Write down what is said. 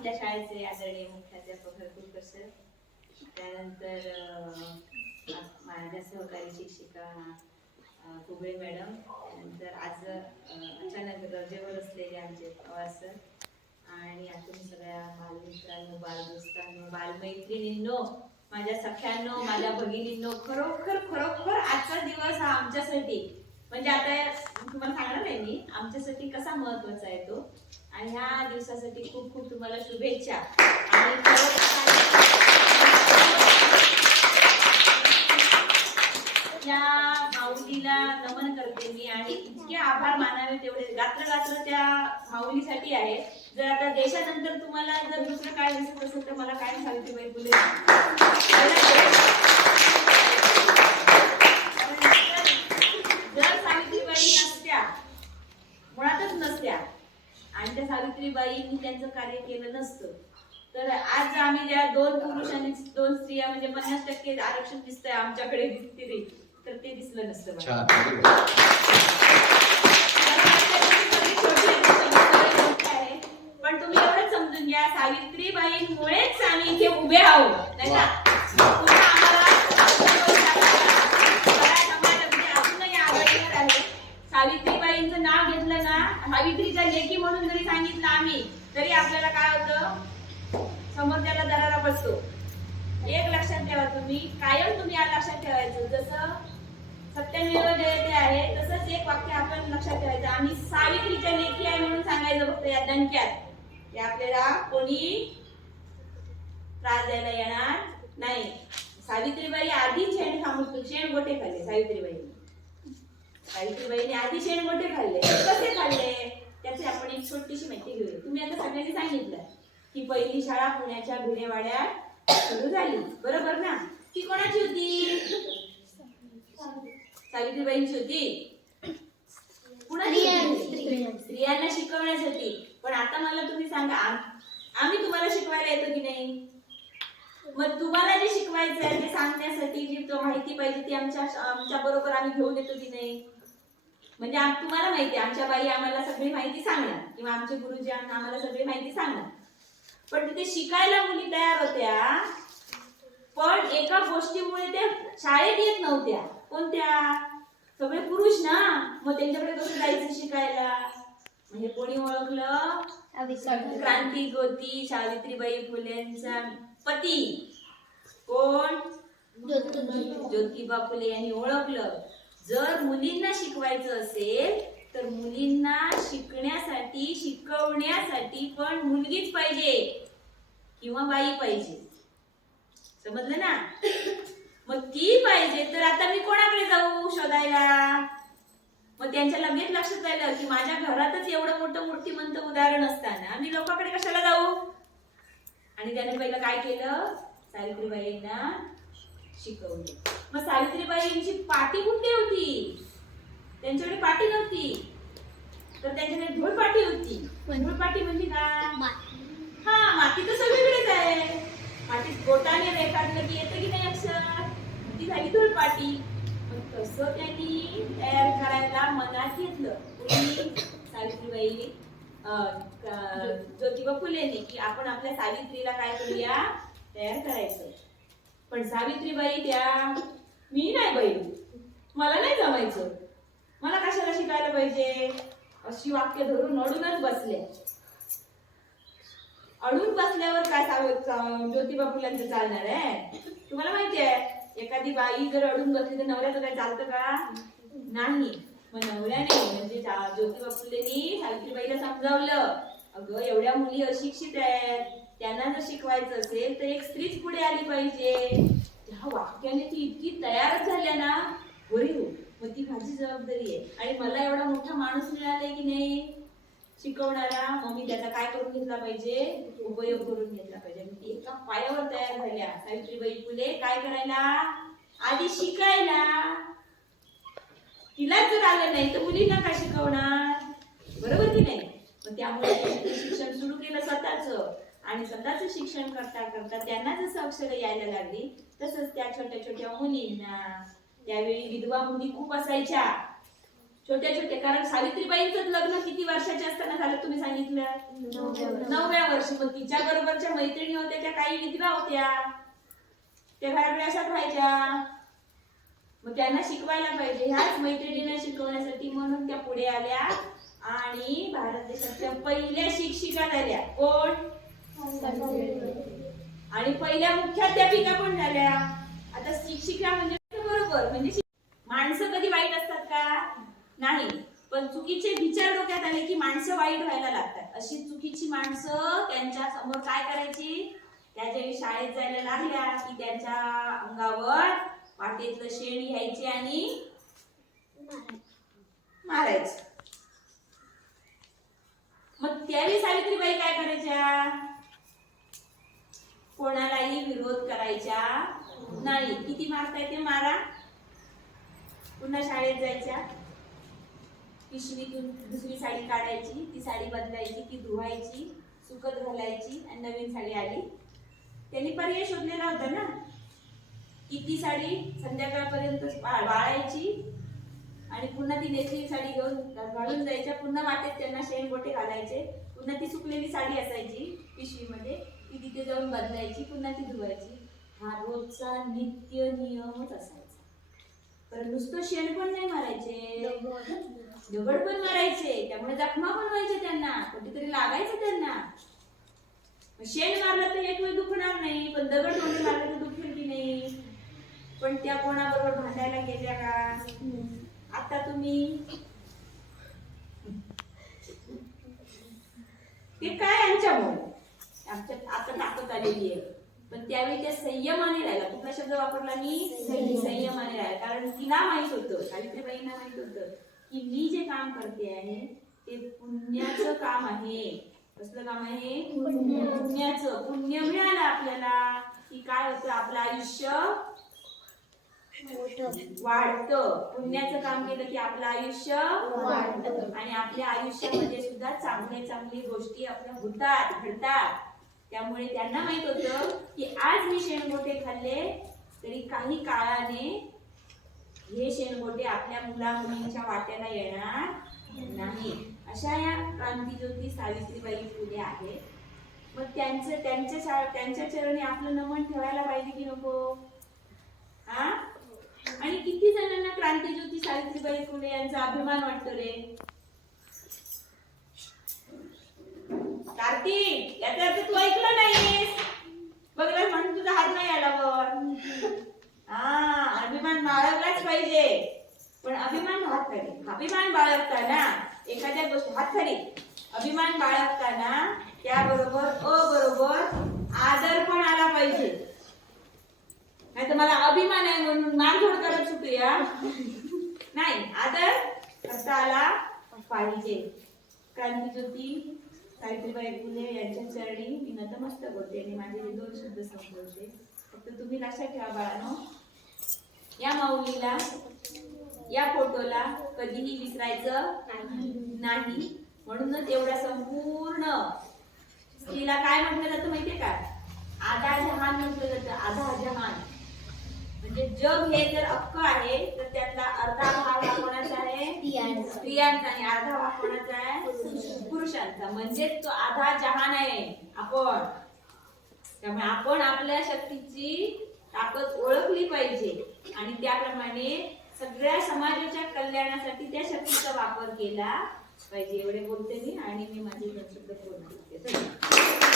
आपल्या शाळेचे आदरणीय मुख्याध्यापक हरकुलकर सर त्यानंतर माझ्या सहकारी शिक्षिका कुबळे मॅडम त्यानंतर आज अचानक गरजेवर असलेले आमचे पवार सर आणि आपण सगळ्या बालमित्रांनो बालदोस्तांनो बालमैत्रिणींनो माझ्या सख्यांनो माझ्या भगिनींनो खरोखर खरोखर आजचा दिवस हा आमच्यासाठी म्हणजे आता तुम्हाला सांगणार नाही मी आमच्यासाठी कसा महत्त्वाचा आहे तो. आणि ह्या दिवसासाठी खूप खूप तुम्हाला शुभेच्छा. आणि त्या माऊलीला नमन करते मी आणि इतके आभार मानावे तेवढे. गात्र गात्र त्या माऊलीसाठी आहे. जर आता देशानंतर तुम्हाला जर दुसरं काय दिसत असेल तर मला काय सावित्रीबाई फुले जर सावित्रीबाई नसत्या मुळातच नसत्या आणि त्या सावित्रीबाईंनी त्यांचं कार्य केलं नसतं तर आज आम्ही ज्या दोन पुरुष आणि दोन स्त्रिया म्हणजे पन्नास टक्के आरक्षण दिसतंय आमच्याकडे दिसते तर ते दिसलं नसतं पण तुम्ही एवढंच समजून घ्या सावित्रीबाईंमुळेच आम्ही इथे उभे आहोत नाही. सावित्रीबाईंचं नाव घेतलं ना सावित्रीच्या लेकी म्हणून जरी सांगितलं आम्ही तरी आपल्याला काय होतं? समोर त्याला दरारा बसतो. एक लक्षात ठेवा तुम्ही कायम तुम्ही या लक्षात ठेवायचं. जसं सत्यमेव जयते आहे तसंच एक वाक्य आपण लक्षात ठेवायचं. आम्ही सावित्रीच्या लेखी आहे म्हणून सांगायचं फक्त या दणक्यात. या आपल्याला कोणी त्रास द्यायला येणार नाही. सावित्रीबाई आधी शेण खाऊ शेण गोठे खाल्ले सावित्रीबाईने सावित्रीबाईने आधी शेण गोठे खाल्ले. कसे खाल्ले? त्याची आपण एक छोटीशी माहिती घेऊया. तुम्ही आता सगळ्यांनी सांगितलं. की पहिली शाळा पुण्याच्या भिडेवाड्यात सुरू झाली. बरोबर ना? ती कोणाची होती? सावित्रीबाईंची होती. स्त्रियांना शिकवण्यासाठी. पण आता मला तुम्ही सांगा आम्ही तुम्हाला शिकवायला येतो की नाही? मग तुम्हाला जे शिकवायचं आहे ते सांगण्यासाठी जी माहिती पाहिजे ती आमच्या आमच्या बरोबर आम्ही घेऊन येतो की नाही? म्हणजे तुम्हाला माहिती आमच्या बाई आम्हाला सगळी माहिती सांगणार. किंवा आमचे गुरुजी आम्हाला सगळी माहिती सांगणार. पण तिथे शिकायला मुली तयार होत्या. पण एका गोष्टीमुळे त्या शाळेत येत नव्हत्या. कोणत्या? सगळे पुरुष ना? मग त्यांच्याकडे कसं जायचं शिकायला? म्हणजे कोणी ओळखलं? क्रांती गोती सावित्रीबाई फुलेंचा पती. कोण? ज्योतिबा फुले यांनी ओळखलं. जर मुलींना शिकवायचं असेल तर मुलींना शिकण्यासाठी शिकवण्यासाठी पण मुलगीच पाहिजे किंवा बाई पाहिजे. समजलं ना? मग ती पाहिजे. तर आता मी कोणाकडे जाऊ शोधायला? मग त्यांच्या लगेच लक्षात आलं की माझ्या घरातच एवढं मोठं मूर्तिमंत उदाहरण असताना मी लोकांकडे कशाला जाऊ? आणि त्याने पहिलं काय केलं? सावित्रीबाईंना शिकवले. मग सावित्रीबाईंची पाठी कुठे होती? त्यांच्याकडे पाठी नव्हती. तर त्यांच्याकडे धूळपाटी होती. धूळपाटी म्हणजे काय हा माती तर सगळीकडेच आहे. मातीत बोटाने रेखाटलं की येतं की नाही अक्षर? ती झाली धूळपाटी मग तसं त्यांनी तयार करायला मनात घेतलं. सावित्रीबाई अं, क- ज्योतिबा फुलेने की आपण आपल्या सावित्रीला काय करूया? तयार करायचं. पण सावित्रीबाई त्या मी नाही बाई मला नाही जमायचं. मला कशाला शिकायला पाहिजे? अशी वाक्य धरून अडूनच बसले. अडून बसल्यावर काय ज्योतिबा फुलांचं चालणार आहे? तुम्हाला माहिती आहे एखादी बाई जर अडून बसली तर नवऱ्याचं काय चालतं का? नाही. मग नवऱ्याने म्हणजे ज्योतिबा फुलेनी सावित्रीबाईला समजावलं अगं एवढ्या मुली अशिक्षित आहेत. त्यांना जर शिकवायचं असेल तर एक स्त्रीच पुढे आली पाहिजे. त्या वाक्याने ती इतकी तयारच झाल्या ना बरी हो मग ती माझी जबाबदारी आहे. आणि मला एवढा मोठा माणूस मिळालाय की नाही? शिकवणारा मग मी त्याचा काय करून घेतला पाहिजे? उपयोग करून घेतला पाहिजे. मग एका पायावर तयार झाल्या. सावित्रीबाई फुले काय करायला? आधी शिकायला. तिलाच जर आलं नाही तर मुलींना काय शिकवणार? बरोबर की नाही? मग त्यामुळे शिक्षण सुरू केलं स्वतःच. आणि स्वतःच शिक्षण करता करता त्यांना जसं अक्षर यायला लागली तसंच त्या छोट्या छोट्या मुलींना त्यावेळी विधवा मुली खूप असायच्या. छोट्या छोट्या कारण सावित्रीबाईंचं लग्न किती वर्षाचे असताना झालं तुम्ही सांगितलं? नवव्या वर्षी. पण तिच्या बरोबरच्या मैत्रिणी होत्या त्या काही विधवा होत्या. त्या घराकडे अशाच राहायच्या मग त्यांना शिकवायला पाहिजे. ह्याच मैत्रिणींना शिकवण्यासाठी म्हणून त्या पुढे आल्या आणि भारत देशाच्या पहिल्या शिक्षिका झाल्या. कोण? आणि पहिल्या मुख्याध्यापिका पण झाल्या. आता शिक्षिका म्हणजे बरोबर म्हणजे माणसं कधी वाईट असतात का? नाही. पण चुकीचे विचार डोक्यात आले की माणसं वाईट व्हायला लागतात. अशी चुकीची माणसं त्यांच्यासमोर काय करायची? त्या ज्यावेळी शाळेत जायला लागल्या की त्यांच्या अंगावर वाटेतलं शेण घ्यायचे आणि मारायचं. मग त्यावेळी सावित्रीबाई काय करायच्या? कोणालाही विरोध करायच्या नाही. किती मारता ते मारा? पुन्हा शाळेत जायच्या. पिशवीतून दुसरी साडी काढायची ती साडी बदलायची ती धुवायची सुकत घालायची आणि नवीन साडी आली. त्यांनी पर्याय शोधलेला होता ना? की ती साडी संध्याकाळपर्यंत वाळायची आणि पुन्हा ती नेसलेली साडी घेऊन घालून जायच्या. पुन्हा वाटेत त्यांना शेण गोटे घालायचे. पुन्हा ती सुकलेली साडी असायची पिशवीमध्ये. ती तिथे जाऊन बदलायची पुन्हा ती धुवायची. हा रोजचा नित्य नियमच असायचा. तर नुसतं शेण पण नाही मारायचे. दगड पण मारायचे. त्यामुळे जखमा पण व्हायचे त्यांना. कुठेतरी लागायचं त्यांना. शेण मारलं तर एक वेळ दुखणार नाही. पण दगड कोणी मारलं तर दुखेल की नाही? पण त्या कोणाबरोबर भांडायला गेल्या का? आता तुम्ही? ते काय यांच्यामुळे आमच्या आता ताकद आलेली आहे. पण त्यावेळी त्या संयमाने राहिला. कुठला शब्द वापरला मी? राहिला कारण तिला माहीत होतं सावित्रीबाईंना माहीत होतं की मी जे काम करते आहे ते पुण्याचं काम आहे. कसलं काम आहे? पुण्याचं. पुण्य मिळालं आपल्याला. की काय होतं? आपलं आयुष्य वाढतं. पुण्याचं काम केलं की आपलं आयुष्य वाढतं. आणि आपल्या आयुष्यामध्ये सुद्धा चांगले चांगले गोष्टी आपल्या होतात घडतात. त्यामुळे त्यांना माहीत होतं की आज मी शेणगोटे खाल्ले तरी काही काळाने हे शेणगोटे आपल्या मुला मुलींच्या वाट्याला येणार नाही अशा या क्रांतीज्योती सावित्रीबाई फुले आहेत. मग त्यांचं त्यांच्या शा- त्यांच्या चरणी आपलं नमन ठेवायला पाहिजे की नको? हा? आणि किती जणांना क्रांतीज्योती सावित्रीबाई फुले यांचा अभिमान वाटतो रे? कार्तिक याचा अर्थ तू ऐकलं नाही बघला म्हणून तुझा हात नाही आला वर हा अभिमान बाळगलाच पाहिजे. पण अभिमान हात खाली अभिमान बाळगताना एखाद्या गोष्टी हात खाली अभिमान बाळगताना त्याबरोबर बरोबर आदर पण आला पाहिजे. नाही तर मला अभिमान आहे म्हणून मारझोड करत सुटूया. नाही आदर करता आला पाहिजे क्रांतीज्योती सावित्रीबाई फुले यांच्या चरणी मी नतमस्तक होते आणि माझे हे दोन शब्द संपवते फक्त तुम्ही लक्षात ठेवा बाळानो. या माऊलीला या फोटोला कधीही विसरायचं नाही. म्हणूनच एवढ्या संपूर्ण स्त्रीला काय म्हटलं जातं माहितीये का? आधा जहान म्हटलं जातं आधा जहान. म्हणजे जग हे जर अक्क आहे तर त्यातला अर्धा भाग हा कोणाचा आहे? स्त्रियांचा. स्त्रियांचा आणि अर्धा भाग कोणाचा आहे? पुरुषांचा. म्हणजेच तो आधा जहान आहे आपण. त्यामुळे आपण आपल्या शक्तीची ताकद ओळखली पाहिजे. आणि त्याप्रमाणे सगळ्या समाजाच्या कल्याणासाठी त्या शक्तीचा वापर केला पाहिजे एवढे बोलते मी आणि मी माझी संस्कृत बोलते